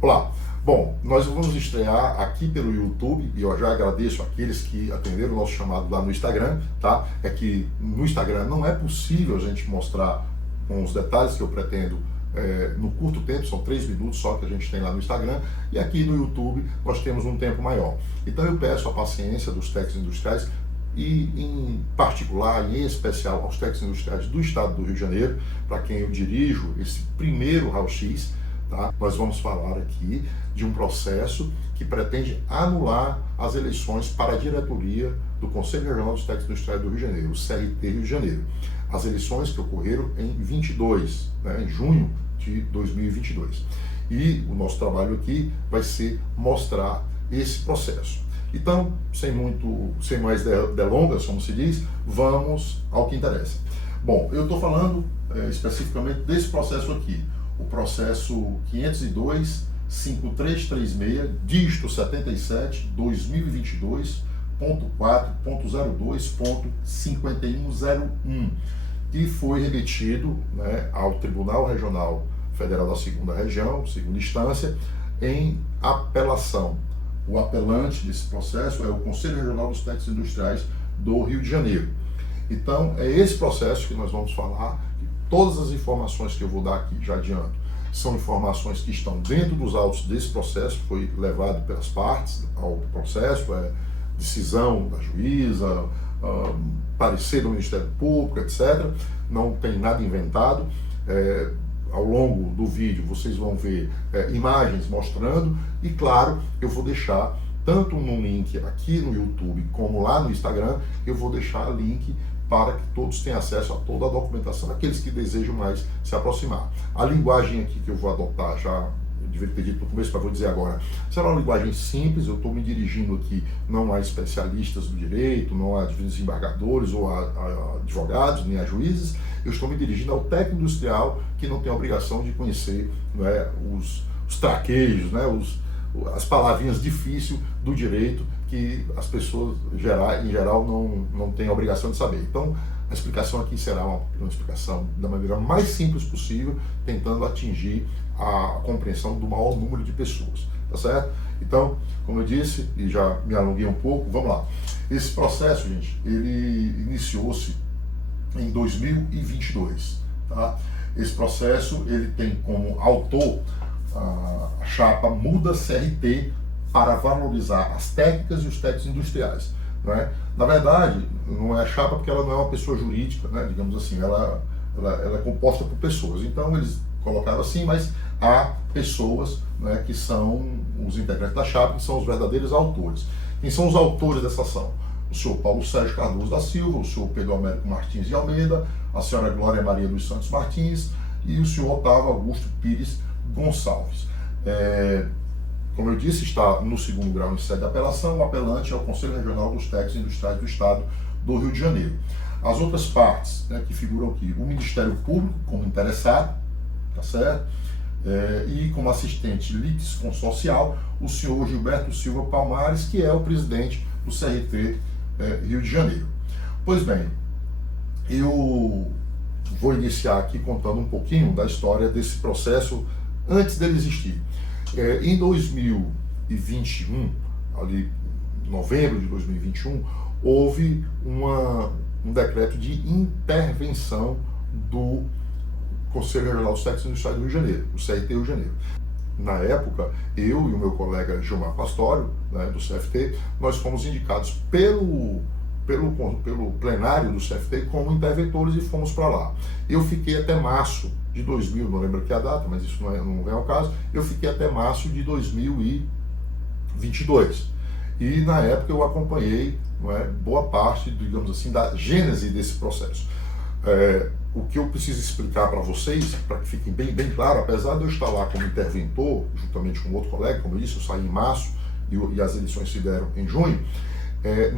Olá, bom, nós vamos estrear aqui pelo YouTube e eu já agradeço aqueles que atenderam o nosso chamado lá no Instagram, tá? É que no Instagram não é possível a gente mostrar com os detalhes que eu pretendo no curto tempo, são 3 minutos só que a gente tem lá no Instagram, e aqui no YouTube nós temos um tempo maior. Então eu peço a paciência dos técnicos industriais e em particular, em especial aos técnicos industriais do estado do Rio de Janeiro, para quem eu dirijo esse primeiro raio-x. Tá? Nós vamos falar aqui de um processo que pretende anular as eleições para a diretoria do Conselho Regional dos Técnicos Industriais do Rio de Janeiro, o CRT Rio de Janeiro. As eleições que ocorreram em 22, né, em junho de 2022. E o nosso trabalho aqui vai ser mostrar esse processo. Então, sem mais delongas, como se diz, vamos ao que interessa. Bom, eu estou falando especificamente desse processo aqui. O processo 502-5336, dígito 77, 2022.4.02.5101, que foi remetido, né, ao Tribunal Regional Federal da Segunda Região, segunda instância, em apelação. O apelante desse processo é o Conselho Regional dos Técnicos Industriais do Rio de Janeiro. Então, é esse processo que nós vamos falar. Todas as informações que eu vou dar aqui, já adianto, são informações que estão dentro dos autos desse processo, foi levado pelas partes ao processo, decisão da juíza, parecer do Ministério Público, etc. Não tem nada inventado. Ao longo do vídeo vocês vão ver imagens mostrando e, claro, eu vou deixar tanto no link aqui no YouTube como lá no Instagram, eu vou deixar link para que todos tenham acesso a toda a documentação, aqueles que desejam mais se aproximar. A linguagem aqui que eu vou adotar, já eu devia ter dito no começo, mas vou dizer agora, será uma linguagem simples. Eu estou me dirigindo aqui não a especialistas do direito, não a desembargadores ou a advogados, nem a juízes. Eu estou me dirigindo ao técnico industrial que não tem a obrigação de conhecer, né, os traquejos, né, as palavrinhas difíceis do direito que as pessoas em geral não têm a obrigação de saber. Então, a explicação aqui será uma explicação da maneira mais simples possível, tentando atingir a compreensão do maior número de pessoas, tá certo? Então, como eu disse, e já me alonguei um pouco, vamos lá. Esse processo, gente, ele iniciou-se em 2022, tá? Esse processo, ele tem como autor a chapa Muda CRT para valorizar as técnicas e os técnicos industriais. Não é? Na verdade, não é a chapa porque ela não é uma pessoa jurídica, né? Digamos assim, ela é composta por pessoas. Então eles colocaram assim, mas há pessoas, né, que são os integrantes da chapa, que são os verdadeiros autores. Quem são os autores dessa ação? O senhor Paulo Sérgio Cardoso da Silva, o senhor Pedro Américo Martins de Almeida, a senhora Glória Maria dos Santos Martins e o senhor Otávio Augusto Pires Gonçalves. Como eu disse, está no segundo grau em sede de apelação. O apelante é o Conselho Regional dos Técnicos Industriais do Estado do Rio de Janeiro. As outras partes, né, que figuram aqui, o Ministério Público como interessado, tá certo? E como assistente litisconsorcial, o senhor Gilberto Silva Palmares, que é o presidente do CRT Rio de Janeiro. Pois bem, eu vou iniciar aqui contando um pouquinho da história desse processo antes dele existir. Em 2021, ali em novembro de 2021, houve um decreto de intervenção do Conselho Regional dos Técnicos Industriais do Rio de Janeiro, o CRT Rio de Janeiro. Na época, eu e o meu colega Gilmar Pastório, né, do CFT, nós fomos indicados pelo plenário do CFT como interventores e fomos para lá. Eu fiquei até março de 2000, não lembro aqui a data, mas isso não é o caso, eu fiquei até março de 2022. E na época eu acompanhei, não é, boa parte, digamos assim, da gênese desse processo. O que eu preciso explicar para vocês, para que fiquem bem claro, apesar de eu estar lá como interventor, juntamente com outro colega, como eu disse, eu saí em março e as eleições se deram em junho,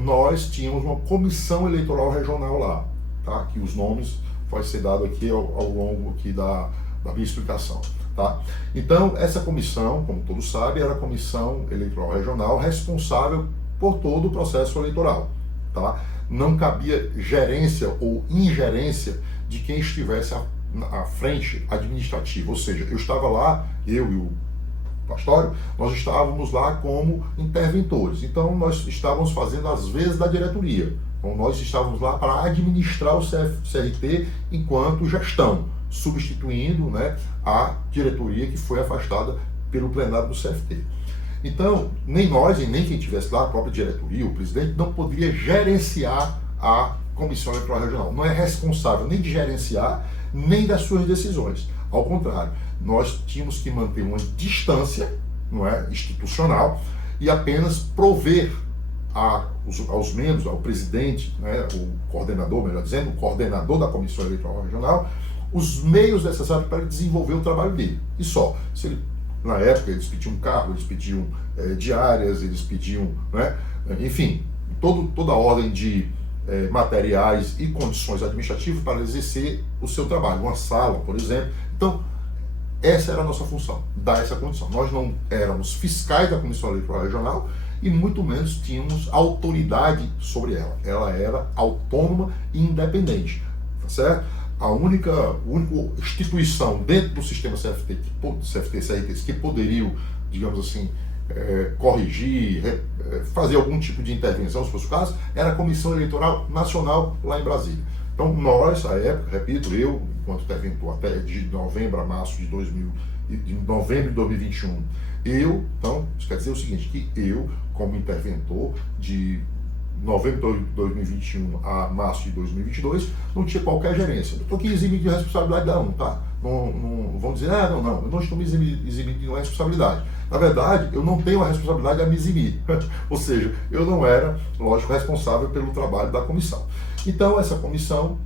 nós tínhamos uma comissão eleitoral regional lá, tá? Que os nomes vai ser dado aqui ao longo aqui da minha explicação, tá? Então, essa comissão, como todos sabem, era a Comissão Eleitoral Regional responsável por todo o processo eleitoral, tá? Não cabia gerência ou ingerência de quem estivesse à frente administrativa, ou seja, eu estava lá, eu e o pastório, nós estávamos lá como interventores. Então, nós estávamos fazendo as vezes da diretoria. Então, nós estávamos lá para administrar o CRT enquanto gestão, substituindo, né, a diretoria que foi afastada pelo plenário do CFT. Então, nem nós e nem quem estivesse lá, a própria diretoria, o presidente, não poderia gerenciar a Comissão Eleitoral Regional. Não é responsável nem de gerenciar, nem das suas decisões. Ao contrário, nós tínhamos que manter uma distância, não é, institucional, e apenas prover aos membros, ao presidente, né, o coordenador, melhor dizendo, o coordenador da Comissão Eleitoral Regional, os meios necessários para desenvolver o trabalho dele. E só. Se ele, na época, eles pediam carro, eles pediam diárias, eles pediam, né, enfim, toda a ordem de materiais e condições administrativas para exercer o seu trabalho. Uma sala, por exemplo. Então, essa era a nossa função, dar essa condição. Nós não éramos fiscais da Comissão Eleitoral Regional e muito menos tínhamos autoridade sobre ela. Ela era autônoma e independente, tá certo? A única instituição dentro do sistema CFT, CRTs, que poderiam, digamos assim, corrigir, fazer algum tipo de intervenção, se fosse o caso, era a Comissão Eleitoral Nacional lá em Brasília. Então nós, à época, repito, eu, enquanto interventor até de novembro a março de novembro de 2021, então, isso quer dizer o seguinte, que eu, como interventor de novembro de 2021 a março de 2022, não tinha qualquer gerência. Eu estou aqui eximido de responsabilidade da um, tá? Não vão dizer, eu não estou me eximindo de uma responsabilidade. Na verdade, eu não tenho a responsabilidade a me eximir. Ou seja, eu não era, lógico, responsável pelo trabalho da comissão. Então, essa comissão,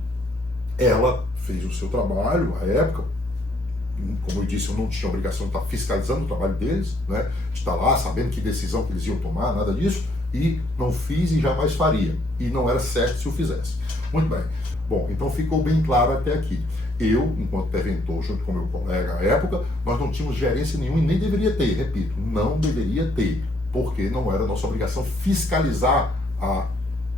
ela fez o seu trabalho, à época, como eu disse, eu não tinha obrigação de estar fiscalizando o trabalho deles, né? De estar lá sabendo que decisão que eles iam tomar, nada disso, e não fiz e jamais faria. E não era certo se o fizesse. Muito bem. Bom, então ficou bem claro até aqui. Eu, enquanto interventor, junto com meu colega à época, nós não tínhamos gerência nenhuma e nem deveria ter, repito, não deveria ter, porque não era nossa obrigação fiscalizar a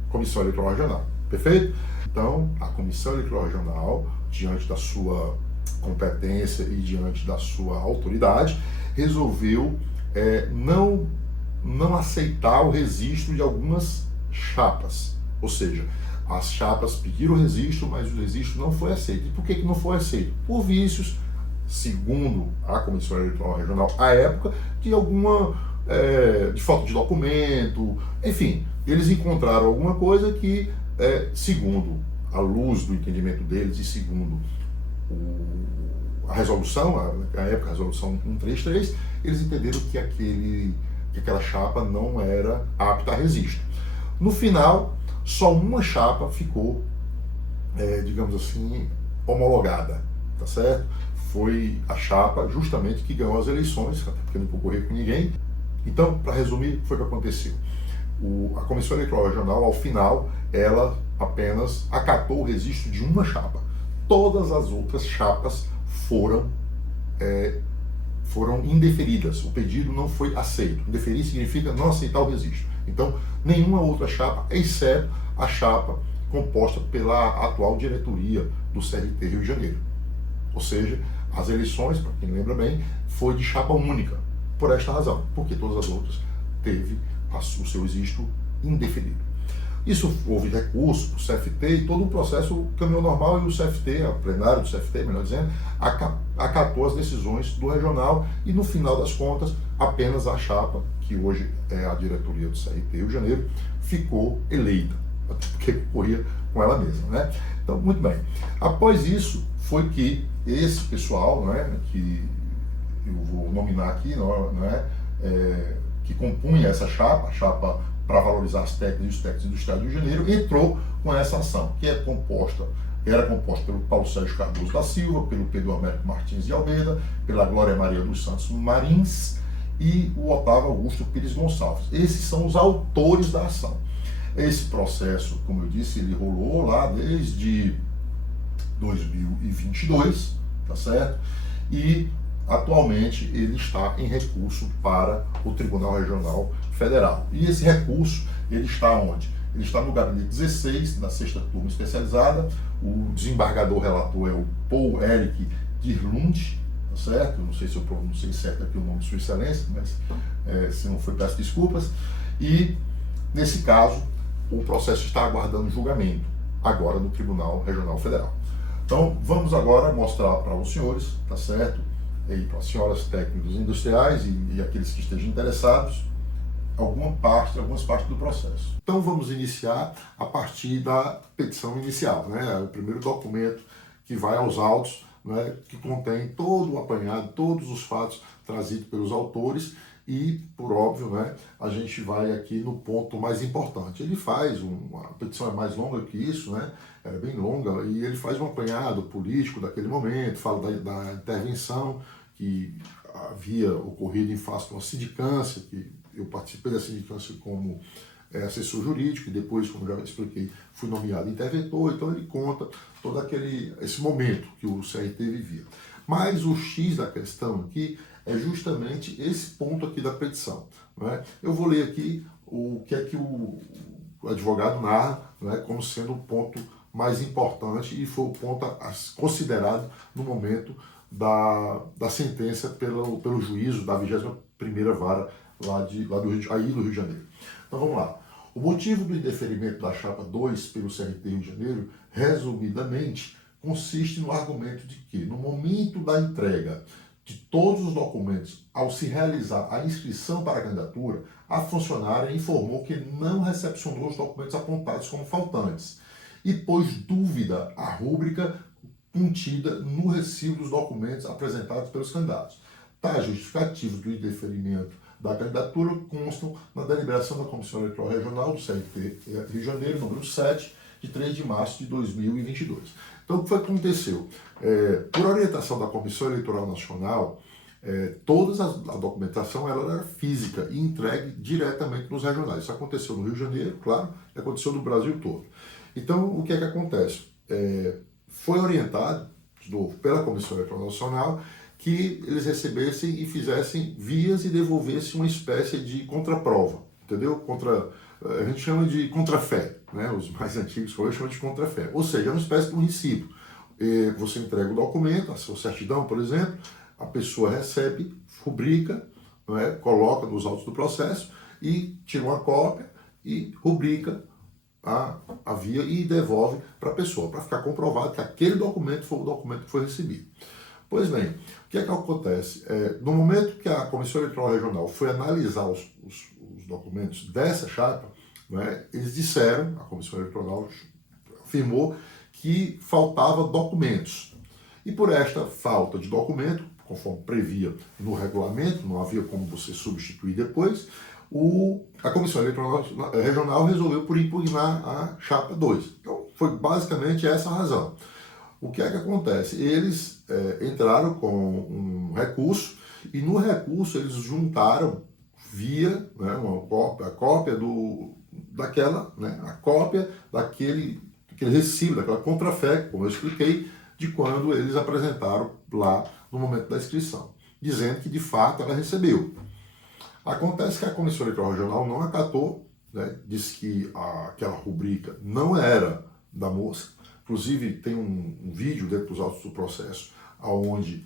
Comissão Eleitoral Regional. Perfeito? Então, a Comissão Eleitoral Regional, diante da sua competência e diante da sua autoridade, resolveu não aceitar o registro de algumas chapas. Ou seja, as chapas pediram o registro, mas o registro não foi aceito. E por que não foi aceito? Por vícios, segundo a Comissão Eleitoral Regional à época, de de falta de documento, enfim, eles encontraram alguma coisa que, segundo a luz do entendimento deles e segundo a resolução, na época a resolução 133, eles entenderam que aquela chapa não era apta a registro. No final, só uma chapa ficou, digamos assim, homologada, tá certo? Foi a chapa justamente que ganhou as eleições, até porque não concorreu com ninguém. Então, para resumir, foi o que aconteceu. A Comissão Eleitoral Regional, ao final, ela apenas acatou o registro de uma chapa. Todas as outras chapas foram indeferidas. O pedido não foi aceito. Indeferir significa não aceitar o registro. Então, nenhuma outra chapa, exceto a chapa composta pela atual diretoria do CRT Rio de Janeiro. Ou seja, as eleições, para quem lembra bem, foi de chapa única. Por esta razão, porque todas as outras teve o seu registro indeferido. Isso houve recurso para o CFT e todo o processo caminhou normal e o CFT, a plenário do CFT, melhor dizendo, acatou as decisões do regional e no final das contas apenas a chapa, que hoje é a diretoria do CRT Rio de Janeiro, ficou eleita, porque corria com ela mesma, né? Então, muito bem. Após isso, foi que esse pessoal, né, que eu vou nominar aqui, que compunha essa chapa, a chapa para valorizar as técnicas e os técnicos do Estado do Rio de Janeiro, entrou com essa ação, que era composta pelo Paulo Sérgio Cardoso da Silva, pelo Pedro Américo Martins de Almeida, pela Glória Maria dos Santos Marins e o Otávio Augusto Pires Gonçalves. Esses são os autores da ação. Esse processo, como eu disse, ele rolou lá desde 2022, tá certo? E atualmente ele está em recurso para o Tribunal Regional Federal. E esse recurso, ele está onde? Ele está no gabinete 16, da 6ª turma especializada. O desembargador relator é o Paul Eric Dirlund, tá certo? Eu não sei se eu pronunciei certo aqui o nome de Sua Excelência, mas se não foi, peço desculpas. E, nesse caso, o processo está aguardando julgamento, agora no Tribunal Regional Federal. Então, vamos agora mostrar para os senhores, tá certo? E para as senhoras técnicos industriais e aqueles que estejam interessados, algumas partes do processo. Então, vamos iniciar a partir da petição inicial, né? O primeiro documento que vai aos autos, né? Que contém todo o apanhado, todos os fatos trazidos pelos autores. E, por óbvio, né, a gente vai aqui no ponto mais importante. Ele faz, a petição é mais longa que isso, né, é bem longa, e ele faz um apanhado político daquele momento, fala da intervenção que havia ocorrido em face de uma sindicância, que eu participei da sindicância como assessor jurídico, e depois, como já expliquei, fui nomeado interventor. Então ele conta todo esse momento que o CRT vivia. Mas o X da questão aqui é justamente esse ponto aqui da petição. Né? Eu vou ler aqui o que é que o advogado narra, né, como sendo o ponto mais importante e foi o ponto considerado no momento da sentença pelo juízo da 21ª Vara do Rio de Janeiro. Então vamos lá. O motivo do indeferimento da chapa 2 pelo CRT Rio de Janeiro, resumidamente, consiste no argumento de que, no momento da entrega de todos os documentos, ao se realizar a inscrição para a candidatura, a funcionária informou que não recepcionou os documentos apontados como faltantes e pôs dúvida à rúbrica contida no recibo dos documentos apresentados pelos candidatos. Tais justificativos do indeferimento da candidatura constam na deliberação da Comissão Eleitoral Regional do CRT Rio de Janeiro, número 7, de 3 de março de 2022. Então, o que foi que aconteceu? Por orientação da Comissão Eleitoral Nacional, toda a documentação ela era física e entregue diretamente nos regionais. Isso aconteceu no Rio de Janeiro, claro, e aconteceu no Brasil todo. Então, o que é que acontece? Foi orientado, de novo, pela Comissão Eleitoral Nacional, que eles recebessem e fizessem vias e devolvessem uma espécie de contraprova, entendeu? A gente chama de contrafé, né? Os mais antigos chamam de contrafé, ou seja, é uma espécie de um recibo. Você entrega o documento, a sua certidão, por exemplo, a pessoa recebe, rubrica, né? Coloca nos autos do processo e tira uma cópia e rubrica a via e devolve para a pessoa, para ficar comprovado que aquele documento foi o documento que foi recebido. Pois bem, o que é que acontece? No momento que a Comissão Eleitoral Regional foi analisar os documentos dessa chapa, né, eles disseram, a Comissão Eleitoral afirmou que faltava documentos. E por esta falta de documento, conforme previa no regulamento, não havia como você substituir depois, a Comissão Eleitoral Regional resolveu por impugnar a chapa 2. Então, foi basicamente essa a razão. O que é que acontece? Eles entraram com um recurso e no recurso eles juntaram via, né, a cópia daquele recibo, daquela contrafé, como eu expliquei, de quando eles apresentaram lá no momento da inscrição, dizendo que de fato ela recebeu. Acontece que a Comissão Eleitoral Regional não acatou, né, disse que aquela rubrica não era da moça. Inclusive, tem um vídeo dentro dos autos do processo onde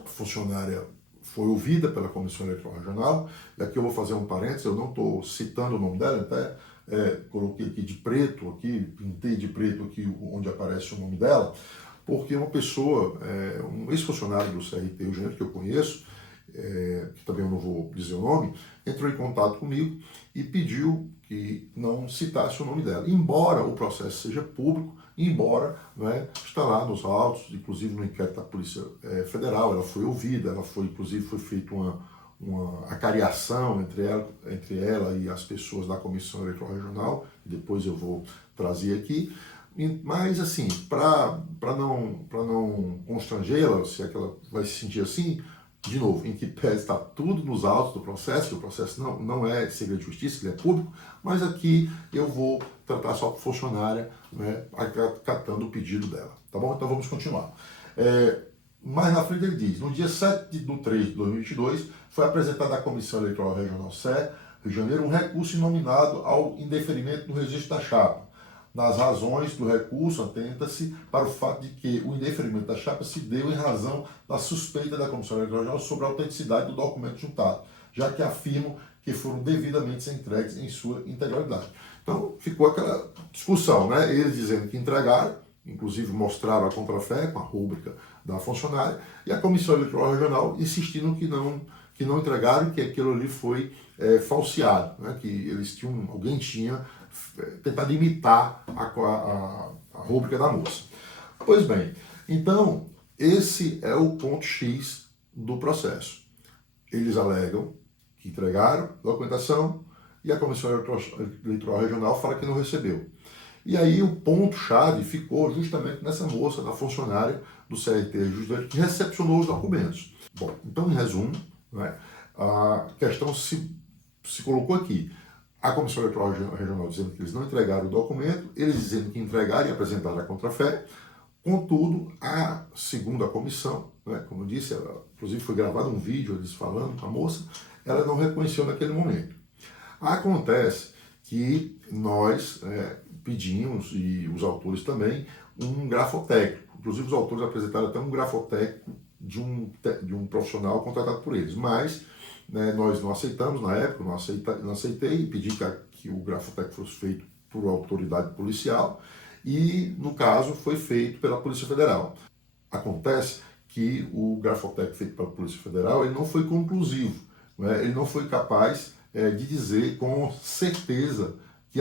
a funcionária foi ouvida pela Comissão Eleitoral Regional. E aqui eu vou fazer um parênteses, eu não estou citando o nome dela, até coloquei aqui de preto, pintei de preto aqui onde aparece o nome dela, porque uma pessoa, um ex-funcionário do CRT Rio de Janeiro, que eu conheço, que também eu não vou dizer o nome, entrou em contato comigo e pediu que não citasse o nome dela. Embora o processo seja público, né, está lá nos autos, inclusive no inquérito da Polícia Federal, ela foi ouvida, inclusive foi feita uma acariação entre ela e as pessoas da Comissão Eleitoral Regional, depois eu vou trazer aqui. Mas, assim, para não constrangê-la, se é que ela vai se sentir assim, de novo, em que pese está tudo nos autos do processo, que o processo não é segredo de justiça, ele é público, mas aqui eu vou tratar só com funcionária, né, acatando o pedido dela, tá bom? Então vamos continuar. Mais na frente ele diz, no dia 7 de 3 de 2022, foi apresentada à Comissão Eleitoral Regional SE, Rio de Janeiro, um recurso inominado ao indeferimento do registro da chapa, nas razões do recurso, atenta-se para o fato de que o indeferimento da chapa se deu em razão da suspeita da Comissão Eleitoral sobre a autenticidade do documento juntado, já que afirmam que foram devidamente entregues em sua integralidade. Então, ficou aquela discussão, né? Eles dizendo que entregaram, inclusive mostraram a contrafé com a rúbrica da funcionária, e a Comissão Eleitoral Regional insistindo que não entregaram, que aquilo ali foi falseado, né? Que eles alguém tinha tentado imitar a rúbrica da moça. Pois bem, então, esse é o ponto X do processo. Eles alegam que entregaram documentação e a Comissão Eleitoral Regional fala que não recebeu. E aí o ponto-chave ficou justamente nessa moça, da funcionária do CRT que recepcionou os documentos. Bom, então, em resumo, né, a questão se colocou aqui. A Comissão Eleitoral Regional dizendo que eles não entregaram o documento, eles dizendo que entregaram e apresentaram a contrafé. Contudo, a segunda comissão, né, como eu disse, inclusive foi gravado um vídeo eles falando com a moça, ela não reconheceu naquele momento. Acontece que nós pedimos, e os autores também, um grafotécnico. Inclusive os autores apresentaram até um grafotécnico de um profissional contratado por eles, mas nós não aceitamos na época, não aceitei e pedi que o grafotécnico fosse feito por autoridade policial e, no caso, foi feito pela Polícia Federal. Acontece que o grafotécnico feito pela Polícia Federal ele não foi conclusivo, né? Ele não foi capaz de dizer com certeza que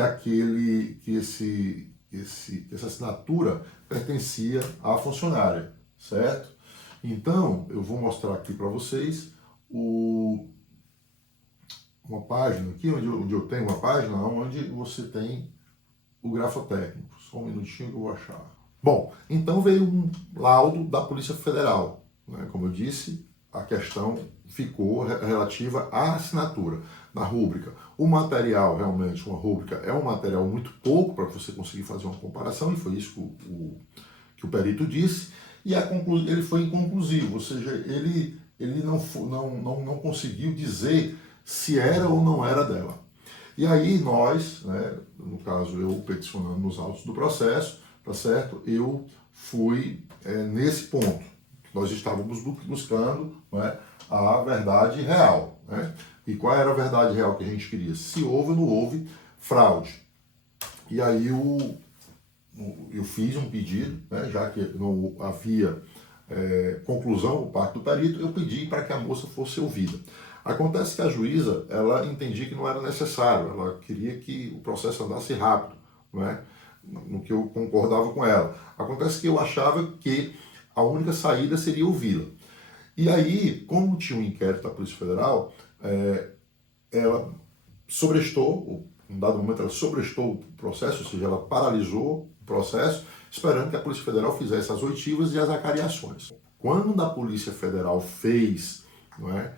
essa assinatura pertencia à funcionária, certo? Então, eu vou mostrar aqui para vocês uma página aqui, onde eu tenho uma página onde você tem o grafotécnico. Só um minutinho que eu vou achar. Bom, então veio um laudo da Polícia Federal, né? Como eu disse, a questão ficou relativa à assinatura na rúbrica. O material, realmente, uma rúbrica é um material muito pouco para você conseguir fazer uma comparação, e foi isso que o perito disse, e ele foi inconclusivo, ou seja, ele não conseguiu dizer se era ou não era dela. E aí nós, né, no caso eu peticionando nos autos do processo, tá certo? Eu fui nesse ponto. Nós estávamos buscando, né, a verdade real, né? E qual era a verdade real que a gente queria? Se houve ou não houve fraude. E aí eu fiz um pedido, né, já que não havia conclusão por parte do perito, eu pedi para que a moça fosse ouvida. Acontece que a juíza, ela entendia que não era necessário, ela queria que o processo andasse rápido, né, no que eu concordava com ela. Acontece que eu achava que a única saída seria ouvi-la. E aí, como tinha um inquérito da Polícia Federal, ela sobrestou, em dado momento ela sobrestou o processo, ou seja, ela paralisou o processo, esperando que a Polícia Federal fizesse as oitivas e as acariações. Quando a Polícia Federal fez, não é,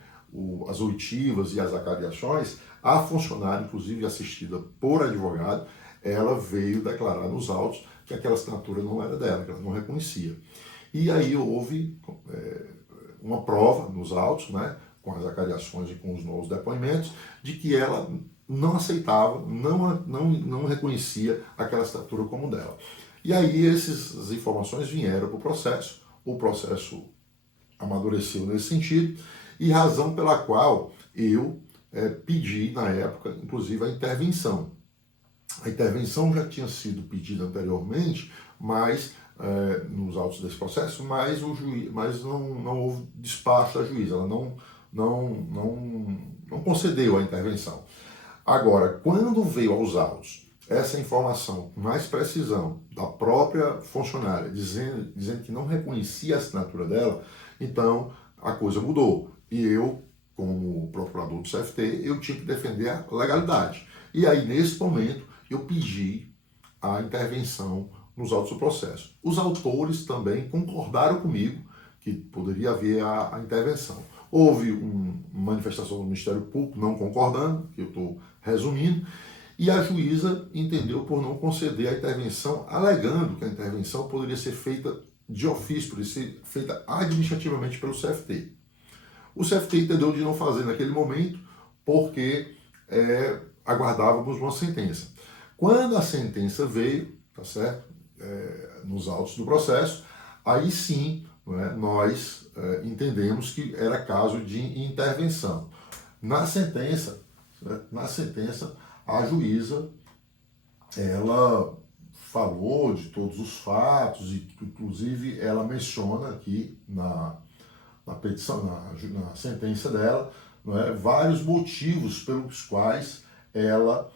as oitivas e as acariações, a funcionária, inclusive assistida por advogado, ela veio declarar nos autos que aquela assinatura não era dela, que ela não reconhecia. E aí houve uma prova nos autos, né, com as acariações e com os novos depoimentos, de que ela não aceitava, não reconhecia aquela assinatura como dela. E aí essas informações vieram para o processo amadureceu nesse sentido, e razão pela qual eu pedi, na época, inclusive, a intervenção. A intervenção já tinha sido pedida anteriormente, mas nos autos desse processo, mas não houve despacho da juíza, ela não concedeu a intervenção. Agora, quando veio aos autos essa informação com mais precisão da própria funcionária, dizendo que não reconhecia a assinatura dela, então a coisa mudou. E eu, como procurador do CFT, eu tinha que defender a legalidade. E aí, nesse momento, eu pedi a intervenção nos autos do processo. Os autores também concordaram comigo que poderia haver a intervenção. Houve uma manifestação do Ministério Público não concordando, que eu estou resumindo, e a juíza entendeu por não conceder a intervenção, alegando que a intervenção poderia ser feita de ofício, poderia ser feita administrativamente pelo CFT. O CFT entendeu de não fazer naquele momento, porque aguardávamos uma sentença. Quando a sentença veio, tá certo? Nos autos do processo, aí sim, né, nós entendemos que era caso de intervenção. Na sentença, né, a juíza, ela falou de todos os fatos, e inclusive ela menciona aqui na petição, na sentença dela, não é, vários motivos pelos quais ela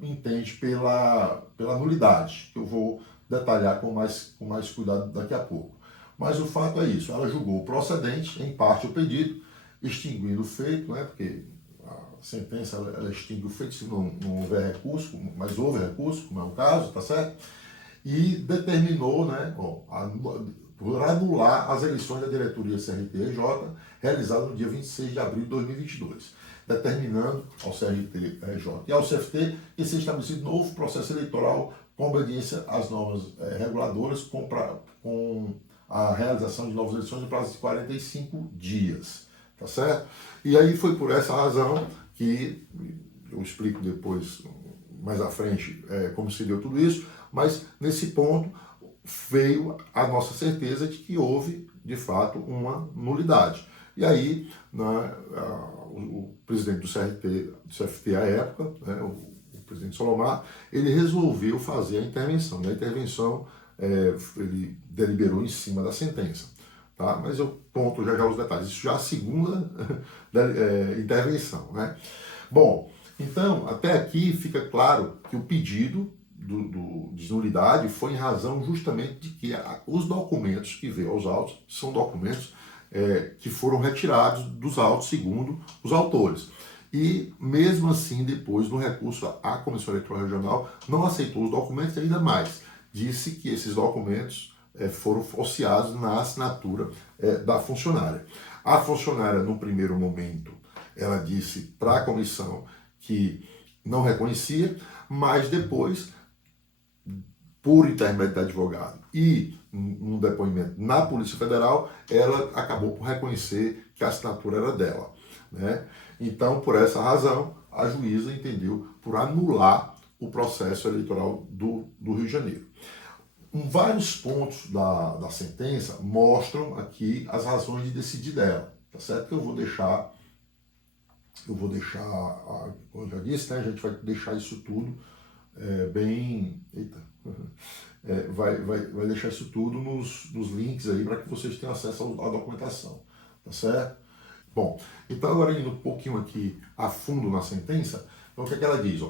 entende pela nulidade, que eu vou detalhar com mais cuidado daqui a pouco. Mas o fato é isso, ela julgou procedente, em parte, o pedido, extinguindo o feito, né, porque a sentença ela extingue o feito se não houver recurso, mas houve recurso, como é o caso, tá certo? E determinou, né, por anular as eleições da diretoria CRT-EJ realizadas no dia 26 de abril de 2022, determinando ao CRT-EJ e ao CFT que seja estabelecido novo processo eleitoral com obediência às normas reguladoras com a realização de novas eleições no prazo de 45 dias, tá certo? E aí foi por essa razão que eu explico depois, mais à frente, como se deu tudo isso, mas nesse ponto veio a nossa certeza de que houve, de fato, uma nulidade. E aí, o presidente do CFT à época, né, o presidente Solomar, ele resolveu fazer a intervenção. Na intervenção, ele deliberou em cima da sentença. Tá? Mas eu conto já os detalhes. Isso já é a segunda intervenção. Né? Bom, então, até aqui fica claro que o pedido de nulidade foi em razão justamente de que os documentos que veio aos autos são documentos que foram retirados dos autos segundo os autores. E mesmo assim, depois no recurso, a Comissão Eleitoral Regional não aceitou os documentos e ainda mais, disse que esses documentos foram falseados na assinatura da funcionária. A funcionária, no primeiro momento, ela disse para a comissão que não reconhecia, mas depois, por intermédio da advogado e num depoimento na Polícia Federal, ela acabou por reconhecer que a assinatura era dela. Né? Então, por essa razão, a juíza entendeu por anular o processo eleitoral do Rio de Janeiro. Vários pontos da sentença mostram aqui as razões de decidir dela, tá certo? Que eu vou deixar, como eu já disse, né, a gente vai deixar isso tudo bem... Eita! Vai deixar isso tudo nos links aí para que vocês tenham acesso à documentação, tá certo? Bom, então agora indo um pouquinho aqui a fundo na sentença, então o que é que ela diz?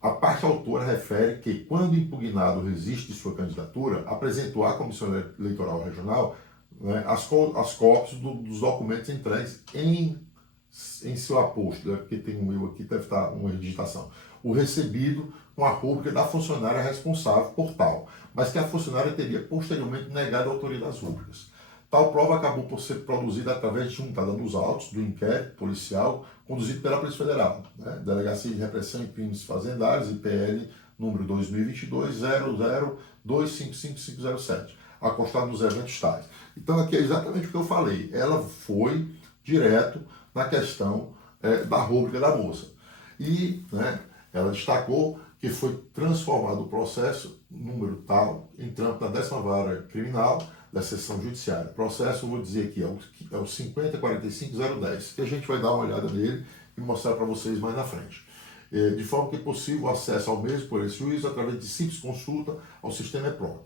A parte autora refere que, quando impugnado o registro de sua candidatura, apresentou à Comissão Eleitoral Regional, né, as cópias dos documentos entregues em seu aposto, né, porque tem um eu aqui, deve estar uma digitação, o recebido com a rúbrica da funcionária responsável por tal, mas que a funcionária teria posteriormente negado a autoria das rúbricas. Tal prova acabou por ser produzida através de juntada nos autos do inquérito policial conduzido pela Polícia Federal, né? Delegacia de Repressão em Crimes Fazendários, IPL, número 2022-00255507, acostado nos eventos tais. Então aqui é exatamente o que eu falei, ela foi direto na questão da rúbrica da moça. E, né, ela destacou que foi transformado o processo, número tal, em trâmite da 10ª Vara Criminal da Seção Judiciária. O processo, eu vou dizer aqui, é o 5045010, que a gente vai dar uma olhada nele e mostrar para vocês mais na frente. De forma que é possível o acesso ao mesmo por esse juízo através de simples consulta ao sistema EPROC.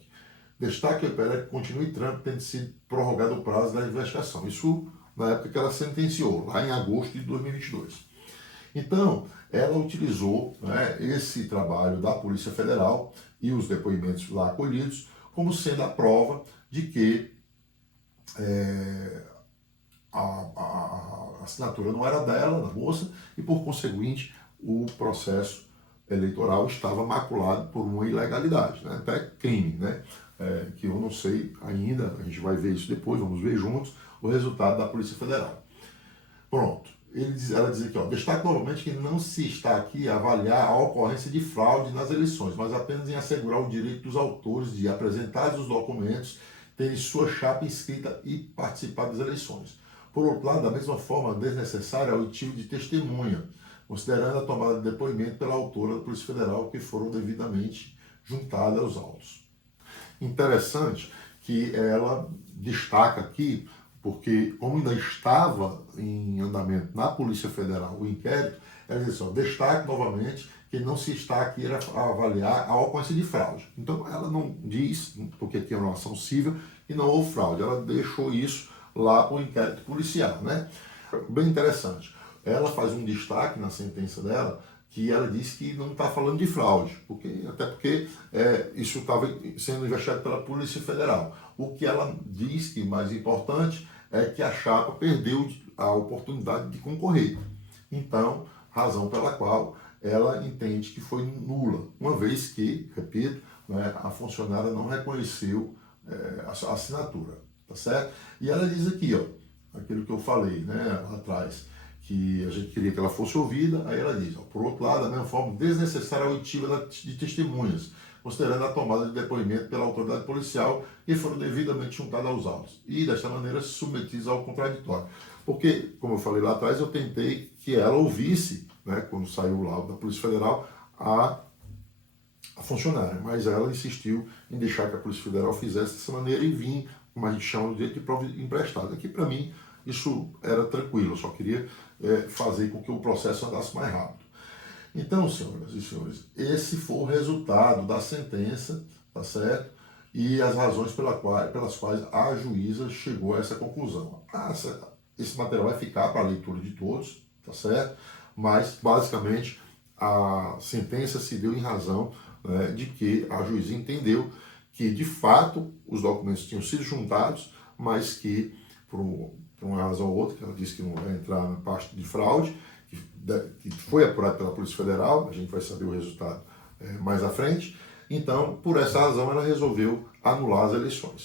Destaque que o IPL continue em trâmite, tendo sido prorrogado o prazo da investigação. Isso na época que ela sentenciou, lá em agosto de 2022. Então, ela utilizou, né, esse trabalho da Polícia Federal e os depoimentos lá acolhidos como sendo a prova de que a assinatura não era dela, da moça, e por conseguinte o processo eleitoral estava maculado por uma ilegalidade, né, até crime, né, que eu não sei ainda, a gente vai ver isso depois, vamos ver juntos o resultado da Polícia Federal. Pronto. Ela diz aqui, destaca novamente que não se está aqui a avaliar a ocorrência de fraude nas eleições, mas apenas em assegurar o direito dos autores de, apresentados os documentos, terem sua chapa inscrita e participar das eleições. Por outro lado, da mesma forma, desnecessária é o oitivo de testemunha, considerando a tomada de depoimento pela autora da Polícia Federal, que foram devidamente juntada aos autos. Interessante que ela destaca aqui, porque como ainda estava em andamento na Polícia Federal o inquérito, ela diz assim, destaque novamente que não se está aqui a avaliar a ocorrência de fraude. Então ela não diz, porque aqui é uma ação civil, que não houve fraude, ela deixou isso lá para o inquérito policial, né? Bem interessante. Ela faz um destaque na sentença dela, que ela diz que não está falando de fraude, até porque isso estava sendo investigado pela Polícia Federal. O que ela diz que mais importante é que a chapa perdeu a oportunidade de concorrer. Então, razão pela qual ela entende que foi nula, uma vez que, repito, né, a funcionária não reconheceu a assinatura, tá certo? E ela diz aqui, ó, aquilo que eu falei, né, lá atrás, que a gente queria que ela fosse ouvida, aí ela diz, ó, por outro lado, da mesma forma, desnecessária a oitiva de testemunhas, considerando a tomada de depoimento pela autoridade policial que foram devidamente juntadas aos autos, e desta maneira submetidas ao contraditório. Porque, como eu falei lá atrás, eu tentei que ela ouvisse, né, quando saiu o laudo da Polícia Federal, a funcionária, mas ela insistiu em deixar que a Polícia Federal fizesse dessa maneira e vir, como a gente chama de direito de prova emprestada, que para mim isso era tranquilo, eu só queria fazer com que o processo andasse mais rápido. Então, senhoras e senhores, esse foi o resultado da sentença, tá certo? E as razões pelas quais a juíza chegou a essa conclusão. Esse material vai ficar para a leitura de todos, tá certo? Mas, basicamente, a sentença se deu em razão, né, de que a juíza entendeu que, de fato, os documentos tinham sido juntados, mas que, por uma razão ou outra, que ela disse que não vai entrar na parte de fraude, que foi apurado pela Polícia Federal, a gente vai saber o resultado mais à frente. Então, por essa razão, ela resolveu anular as eleições.